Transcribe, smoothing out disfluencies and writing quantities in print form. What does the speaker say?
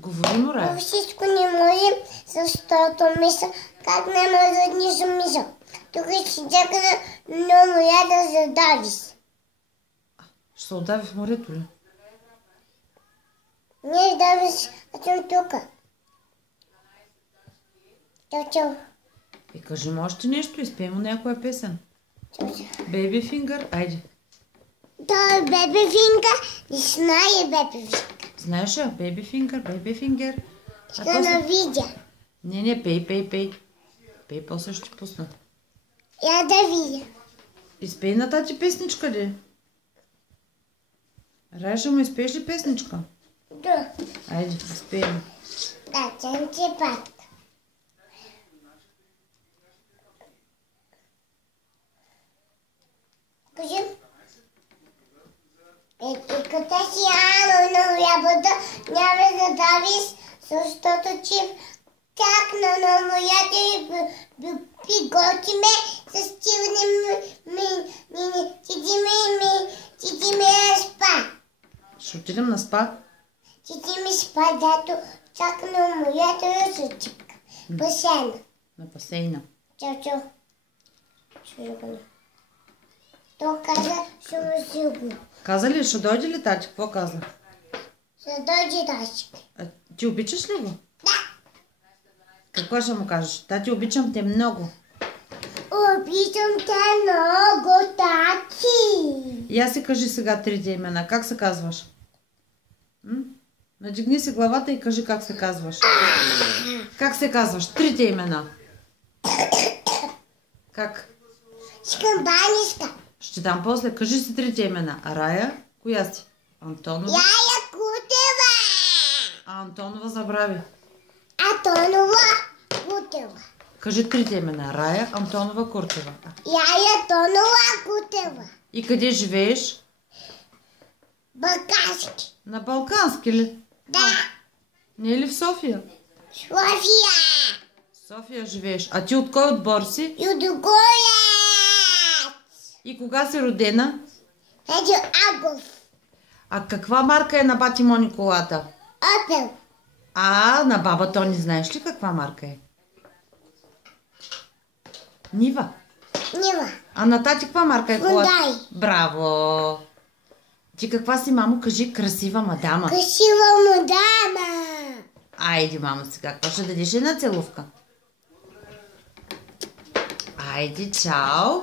Говори му, Рая. Всичко не може, защото мисля, как не може да ни замисъл. Тук си чакана, но моя да задавиш. Ще се отдави в морето ли? Не давиш, а съм тук. Чао. И кажи му още нещо, изпей му някоя песен. Чао. Baby Finger, айде. Той е Беби Фингър, не знае Беби Фингър. Знаеш ли? Baby Finger. Ще да видя. Не, пей. Пей, после ще пусна. Я да видя. Изпей на тати песничка, де. Рая, ще му изпееш ли песничка? Да. Айде, изпей му. Да, чем ти пак. Кажи. Като си но ябода няма да давиш, защото ти как на моята приготиме с ти ме спа. Ще отидем на спа. Ти ми спа, дето чак на моята ръсъчка. Басейна. На басейна. Чао. Шургано. То каза, ще му сигурно. Каза ли? Ще дойде ли тати? Какво каза? Ще дойде тачка. А ти обичаш ли го? Да. Какво ще му кажеш? Тати, обичам те много. Обичам те много, тати. И аз си кажи сега трите имена. Как се казваш? Надигни си главата и кажи как се казваш. Как се казваш? Трите имена. Как? Шкамбаниска. Ще дам после. Кажи си трите имена. Рая, коя си? Антонова. Яя Кутева. А Антонова забрави. Антонова Кутева. Кажи трите имена. Рая, Антонова, Куртева. Яя Тонова Кутева. И къде живееш? Балкански. На Балкански ли? Да. Не е ли в София? София. В София живееш. А ти от кой отбор си? Юдогорец. И кога си родена? Еди Агов. А каква марка е на бати Мони колата? Опел. А, на баба Тони знаеш ли каква марка е? Нива. Нива. А на тати каква марка е колата? Хундай. Браво! Ти каква си, мамо? Кажи красива мадама. Красива мадама. Айде, мамо, сега. Какво ще дадеш една целувка? Айде, чао!